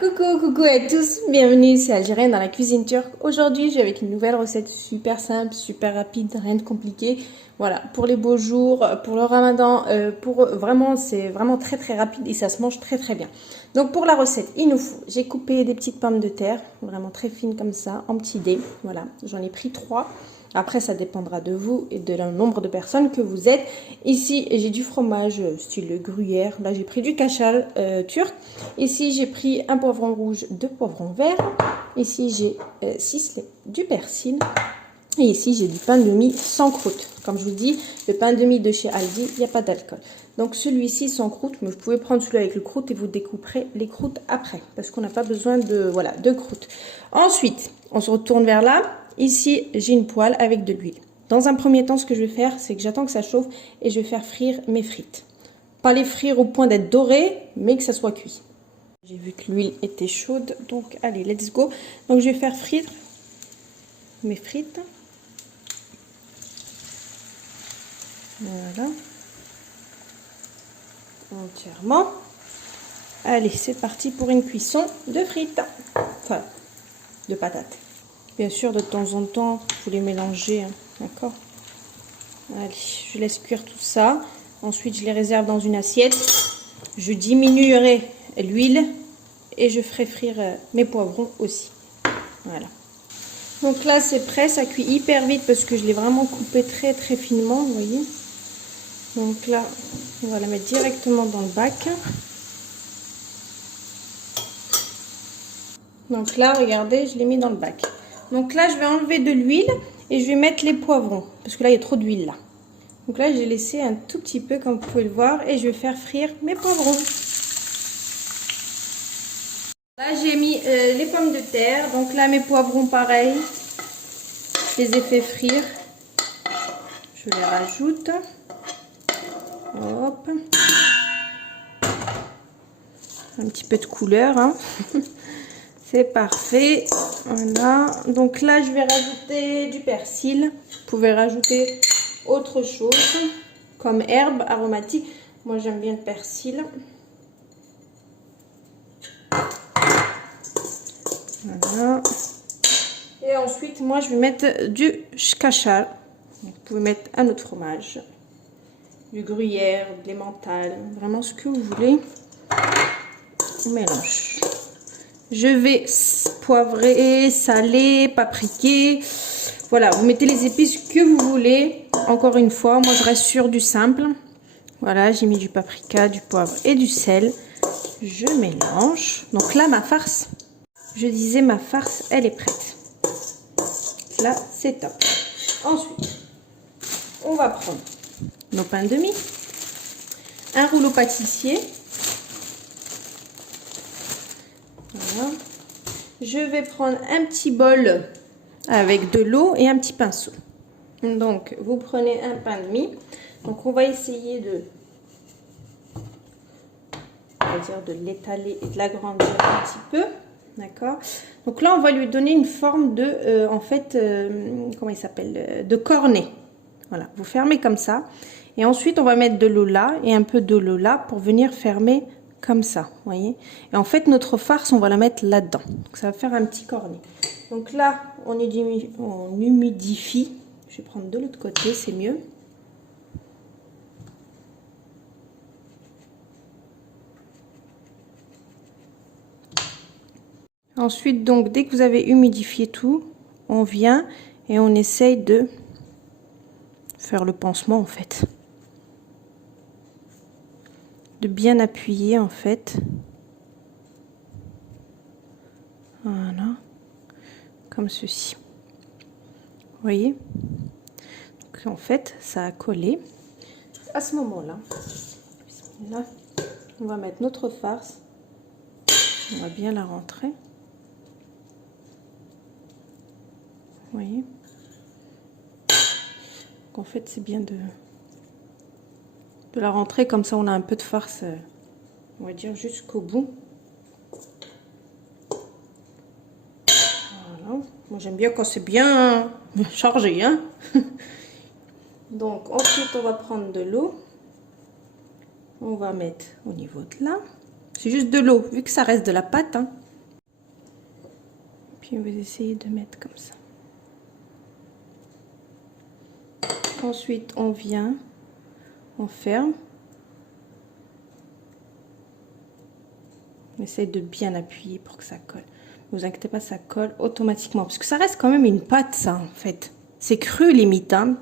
Coucou à tous, bienvenue, c'est Algérienne dans la cuisine turque. Aujourd'hui, je vais avec une nouvelle recette super simple, super rapide, rien de compliqué. Voilà, pour les beaux jours, pour le ramadan, c'est vraiment très rapide et ça se mange très bien. Donc pour la recette, il nous faut, j'ai coupé des petites pommes de terre, vraiment très fines comme ça, en petits dés. Voilà, j'en ai pris 3. Après, ça dépendra de vous et de le nombre de personnes que vous êtes. Ici, j'ai du fromage style gruyère. Là, j'ai pris du kachal turc. Ici, j'ai pris un poivron rouge, 2 poivrons verts. Ici, j'ai ciselé du persil. Et ici, j'ai du pain de mie sans croûte. Comme je vous dis, le pain de mie de chez Aldi, il n'y a pas d'alcool. Donc, celui-ci sans croûte, mais vous pouvez prendre celui avec le croûte et vous découperez les croûtes après. Parce qu'on n'a pas besoin de croûte. Ensuite, on se retourne vers là. Ici, j'ai une poêle avec de l'huile. Dans un premier temps, ce que je vais faire, c'est que j'attends que ça chauffe et je vais faire frire mes frites. Pas les frire au point d'être dorées, mais que ça soit cuit. J'ai vu que l'huile était chaude, donc allez, let's go. Donc, je vais faire frire mes frites. Voilà. Entièrement. Allez, c'est parti pour une cuisson de frites. Enfin, de patates. Bien sûr, de temps en temps, vous les mélangez, hein, d'accord? Allez, je laisse cuire tout ça. Ensuite, je les réserve dans une assiette. Je diminuerai l'huile et je ferai frire mes poivrons aussi. Voilà. Donc là, c'est prêt. Ça cuit hyper vite parce que je l'ai vraiment coupé très finement, vous voyez. Donc là, on va la mettre directement dans le bac. Donc là, regardez, je l'ai mis dans le bac. Donc là, je vais enlever de l'huile et je vais mettre les poivrons. Parce que là, il y a trop d'huile là. Donc là, j'ai laissé un tout petit peu, comme vous pouvez le voir. Et je vais faire frire mes poivrons. Là, j'ai mis les pommes de terre. Donc là, mes poivrons, pareil. Je les ai fait frire. Je les rajoute. Hop. Un petit peu de couleur, hein. C'est parfait. Voilà. Donc là, je vais rajouter du persil. Vous pouvez rajouter autre chose comme herbe aromatique. Moi, j'aime bien le persil. Voilà. Et ensuite, moi, je vais mettre du kachal. Vous pouvez mettre un autre fromage. Du gruyère, de l'emmental. Vraiment ce que vous voulez. On mélange. Je vais poivrer, saler, papriquer. Voilà, vous mettez les épices que vous voulez. Encore une fois, moi je reste sur du simple. Voilà, j'ai mis du paprika, du poivre et du sel. Je mélange. Donc là, ma farce, je disais ma farce, elle est prête. Là, c'est top. Ensuite, on va prendre nos pains de mie, un rouleau pâtissier. Voilà. Je vais prendre un petit bol avec de l'eau et un petit pinceau. Donc, vous prenez un pain de mie. Donc, on va essayer de l'étaler et de l'agrandir un petit peu. D'accord. Donc là, on va lui donner une forme de, comment il s'appelle, de cornet. Voilà, vous fermez comme ça. Et ensuite, on va mettre de l'eau là et un peu de l'eau là pour venir fermer comme ça, vous voyez. Et en fait, notre farce, on va la mettre là-dedans. Donc, ça va faire un petit cornet. Donc là, on humidifie. Je vais prendre de l'autre côté, c'est mieux. Ensuite, donc, dès que vous avez humidifié tout, on vient et on essaye de faire le pansement, en fait. De bien appuyer, en fait. Voilà. Comme ceci. Vous voyez? Donc, en fait, ça a collé. À ce moment-là, on va mettre notre farce. On va bien la rentrer. Vous voyez? Donc, en fait, c'est bien de la rentrer. Comme ça, on a un peu de farce, on va dire, jusqu'au bout. Voilà. Moi, j'aime bien quand c'est bien chargé, hein. Donc, ensuite, on va prendre de l'eau. On va mettre au niveau de là. C'est juste de l'eau, vu que ça reste de la pâte. Hein. Puis on va essayer de mettre comme ça. Ensuite, on vient, on ferme. On essaye de bien appuyer pour que ça colle. Ne vous inquiétez pas, ça colle automatiquement. Parce que ça reste quand même une pâte, ça, en fait. C'est cru, limite. Hein.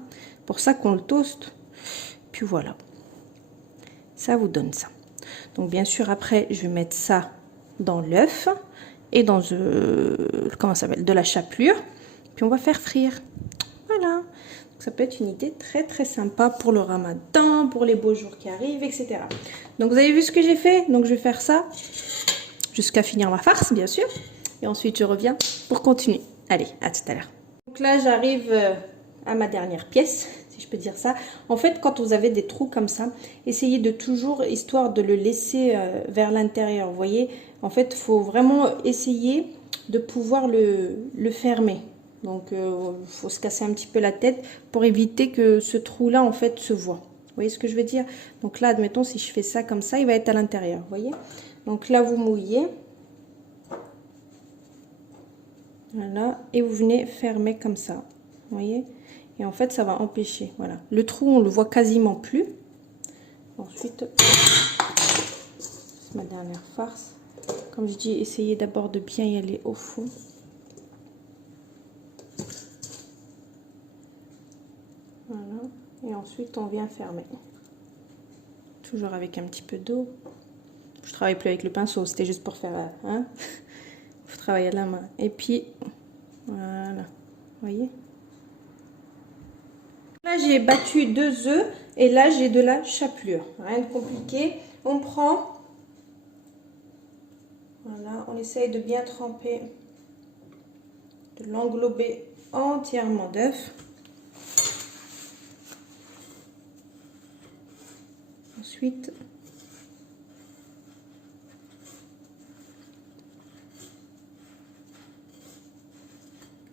Pour ça qu'on le toast. Puis voilà. Ça vous donne ça. Donc, bien sûr, après, je vais mettre ça dans l'œuf. Et dans, comment ça s'appelle, de la chapelure. Puis on va faire frire. Voilà. Donc, ça peut être une idée très, très sympa pour le ramadan, pour les beaux jours qui arrivent, etc. Donc, vous avez vu ce que j'ai fait? Donc, je vais faire ça. Jusqu'à finir ma farce, bien sûr. Et ensuite, je reviens pour continuer. Allez, à tout à l'heure. Donc là, j'arrive à ma dernière pièce, si je peux dire ça. En fait, quand vous avez des trous comme ça, essayez de toujours, histoire de le laisser vers l'intérieur. Vous voyez, en fait, il faut vraiment essayer de pouvoir le fermer. Donc, il faut se casser un petit peu la tête pour éviter que ce trou-là, en fait, se voit. Vous voyez ce que je veux dire? Donc là, admettons, si je fais ça comme ça, il va être à l'intérieur. Vous voyez? Donc là, vous mouillez. Voilà. Et vous venez fermer comme ça. Vous voyez? Et en fait, ça va empêcher. Voilà. Le trou, on le voit quasiment plus. Ensuite, c'est ma dernière farce. Comme je dis, essayez d'abord de bien y aller au fond. Voilà. Et ensuite, on vient fermer. Toujours avec un petit peu d'eau. Je travaille plus avec le pinceau, c'était juste pour faire, hein, faut travailler à la main. Et puis, voilà, vous voyez. Là, j'ai battu 2 œufs et là, j'ai de la chapelure. Rien de compliqué. On prend, voilà, on essaye de bien tremper, de l'englober entièrement d'œufs. Ensuite,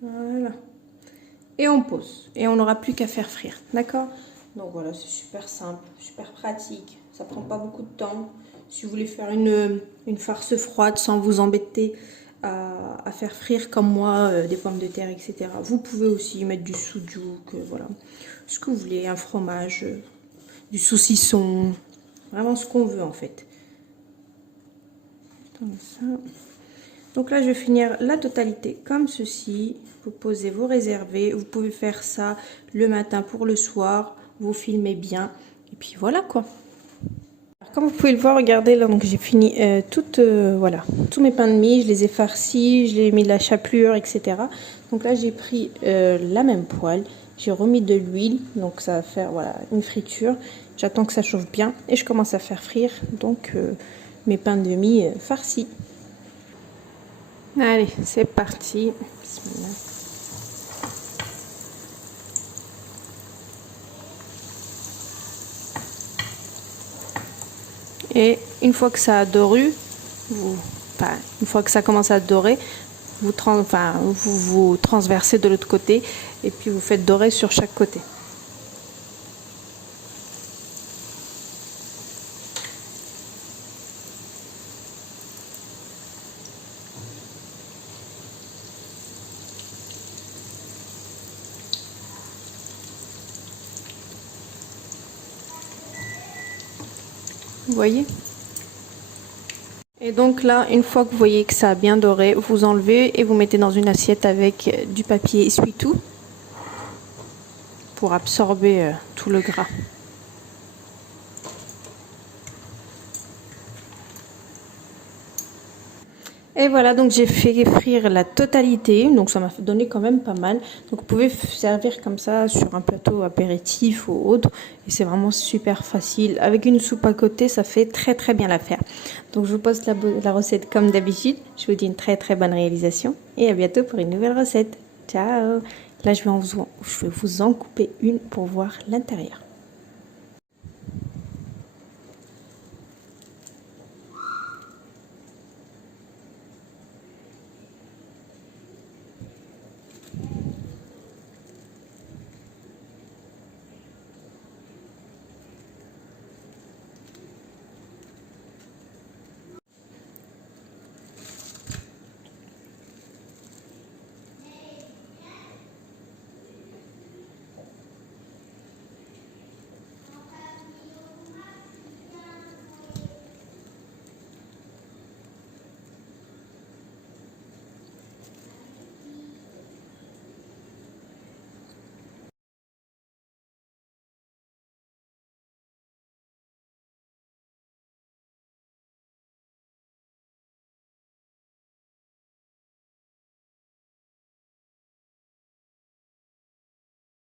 voilà. Et on pose. Et on n'aura plus qu'à faire frire. D'accord? Donc voilà, c'est super simple, super pratique. Ça prend pas beaucoup de temps. Si vous voulez faire une farce froide sans vous embêter à faire frire comme moi des pommes de terre, etc. Vous pouvez aussi mettre du soujouk, voilà. Ce que vous voulez, un fromage, du saucisson. Vraiment ce qu'on veut en fait. Comme ça. Donc là, je vais finir la totalité comme ceci. Vous posez, vous réservez. Vous pouvez faire ça le matin pour le soir. Vous filmez bien. Et puis voilà quoi. Alors, comme vous pouvez le voir, regardez là. Donc j'ai fini voilà, tous mes pains de mie. Je les ai farcis. Je les ai mis de la chapelure, etc. Donc là, j'ai pris la même poêle. J'ai remis de l'huile. Donc ça va faire voilà, une friture. J'attends que ça chauffe bien. Et je commence à faire frire. Donc mes pains de mie farcis. Allez, c'est parti. Bismillah. Et une fois que ça a doré, une fois que ça commence à dorer, vous transversez de l'autre côté et puis vous faites dorer sur chaque côté. Vous voyez? Et donc là, une fois que vous voyez que ça a bien doré, vous enlevez et vous mettez dans une assiette avec du papier essuie-tout pour absorber tout le gras. Et voilà, donc j'ai fait frire la totalité, donc ça m'a donné quand même pas mal. Donc vous pouvez servir comme ça sur un plateau apéritif ou autre, et c'est vraiment super facile. Avec une soupe à côté, ça fait très très bien l'affaire. Donc je vous poste la recette comme d'habitude. Je vous dis une très très bonne réalisation, et à bientôt pour une nouvelle recette. Ciao! Là je vais vous en couper une pour voir l'intérieur.